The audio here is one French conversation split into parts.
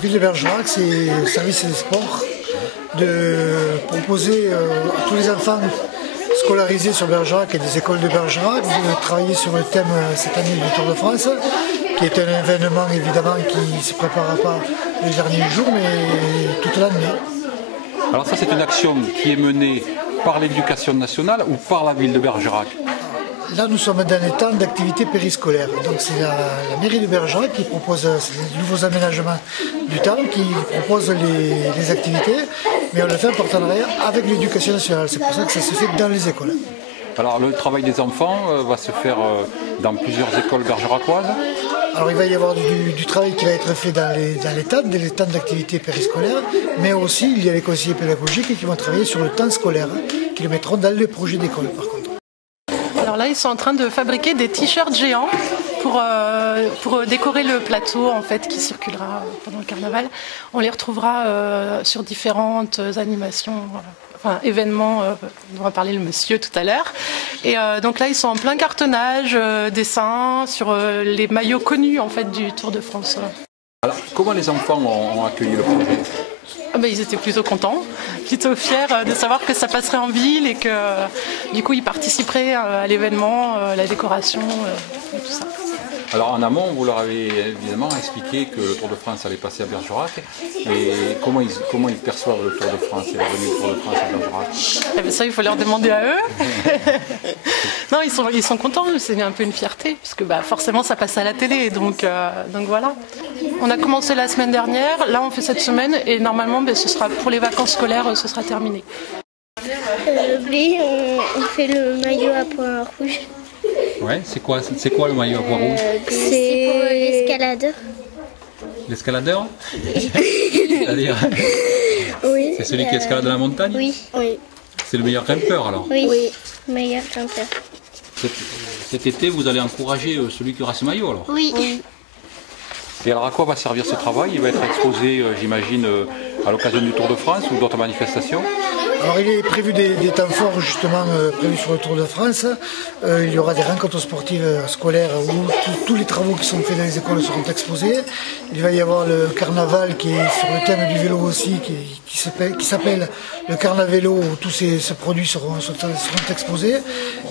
ville de Bergerac, c'est le service des sports, de proposer à tous les enfants scolarisés sur Bergerac et des écoles de Bergerac de travailler sur le thème cette année du Tour de France, qui est un événement évidemment qui ne se préparera pas les derniers jours, mais toute l'année. Alors ça, c'est une action qui est menée par l'éducation nationale ou par la ville de Bergerac? Là, nous sommes dans les temps d'activité périscolaire. Donc, c'est la mairie de Bergerac qui propose les nouveaux aménagements du temps, qui propose les activités, mais on le fait en partenariat avec l'éducation nationale. C'est pour ça que ça se fait dans les écoles. Alors, le travail des enfants va se faire dans plusieurs écoles bergeracoises. Alors, il va y avoir du travail qui va être fait dans les temps d'activité périscolaire, mais aussi, il y a les conseillers pédagogiques qui vont travailler sur le temps scolaire, qui le mettront dans les projets d'école, par contre. Alors là, ils sont en train de fabriquer des t-shirts géants pour décorer le plateau en fait, qui circulera pendant le carnaval. On les retrouvera sur différentes animations, enfin événements dont va parler le monsieur tout à l'heure. Et donc là, ils sont en plein cartonnage, dessin sur les maillots connus en fait, du Tour de France. Alors, comment les enfants ont accueilli le projet? Ils étaient plutôt contents, plutôt fiers de savoir que ça passerait en ville et que du coup ils participeraient à l'événement, à la décoration et tout ça. Alors en amont, vous leur avez évidemment expliqué que le Tour de France allait passer à Bergerac. Et comment ils perçoivent le Tour de France et la venue du Tour de France à Bergerac? Ça, il faut leur demander à eux. Non, ils sont contents, c'est un peu une fierté, puisque forcément ça passe à la télé, donc voilà. On a commencé la semaine dernière, là on fait cette semaine, et normalement ce sera pour les vacances scolaires, ce sera terminé. Oui, on fait le maillot à points rouges. Ouais, c'est quoi le maillot à pois rouge? C'est pour l'escaladeur. L'escaladeur? C'est-à-dire? Oui. C'est celui qui escalade la montagne? Oui. C'est le meilleur grimpeur alors? Oui, meilleur grimpeur. Cet été, vous allez encourager celui qui aura ce maillot alors? Oui. Et alors à quoi va servir ce travail? Il va être exposé, j'imagine, à l'occasion du Tour de France ou d'autres manifestations? Alors il est prévu des temps forts justement prévus sur le Tour de France. Il y aura des rencontres sportives scolaires où tous les travaux qui sont faits dans les écoles seront exposés. Il va y avoir le carnaval qui est sur le thème du vélo aussi, qui s'appelle le Carnavélo, où tous ces produits seront exposés.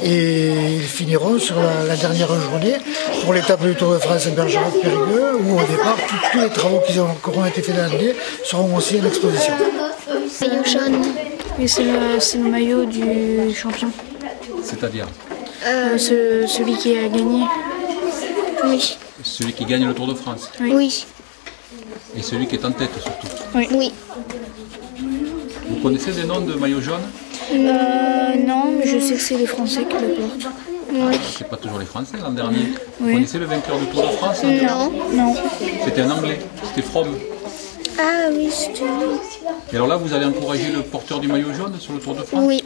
Et ils finiront sur la dernière journée pour l'étape du Tour de France Bergerac-Périgueux, où au départ tous les travaux qui auront été faits dans l'année seront aussi en exposition. Maillot jaune. Et c'est le maillot du champion. C'est-à-dire celui qui a gagné. Oui. celui qui gagne le Tour de France? Oui. Et celui qui est en tête surtout? Oui. Vous connaissez des noms de maillots jaunes? Non, mais je sais que c'est les Français qui le portent. C'est pas toujours les Français l'an dernier. Vous Oui. connaissez le vainqueur du Tour de France? Non. C'était un Anglais, c'était Froome. Ah oui, c'était lui. Et alors là, vous allez encourager le porteur du maillot jaune sur le Tour de France? Oui.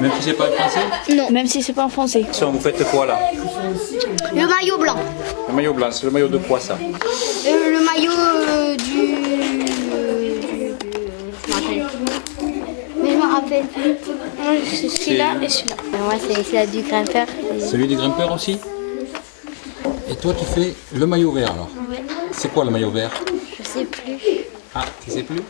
Même si c'est pas un Français? Non. Même si c'est pas en français. Vous faites quoi là? Le maillot blanc. Le maillot blanc, c'est le maillot de quoi ça? Le maillot je m'appelle plus. Mais je me rappelle plus. C'est celui-là et celui-là. Moi, c'est celui-là du grimpeur. Celui des grimpeurs aussi? Et toi, tu fais le maillot vert alors? Oui. C'est quoi le maillot vert? Je sais plus. Ah, tu sais plus?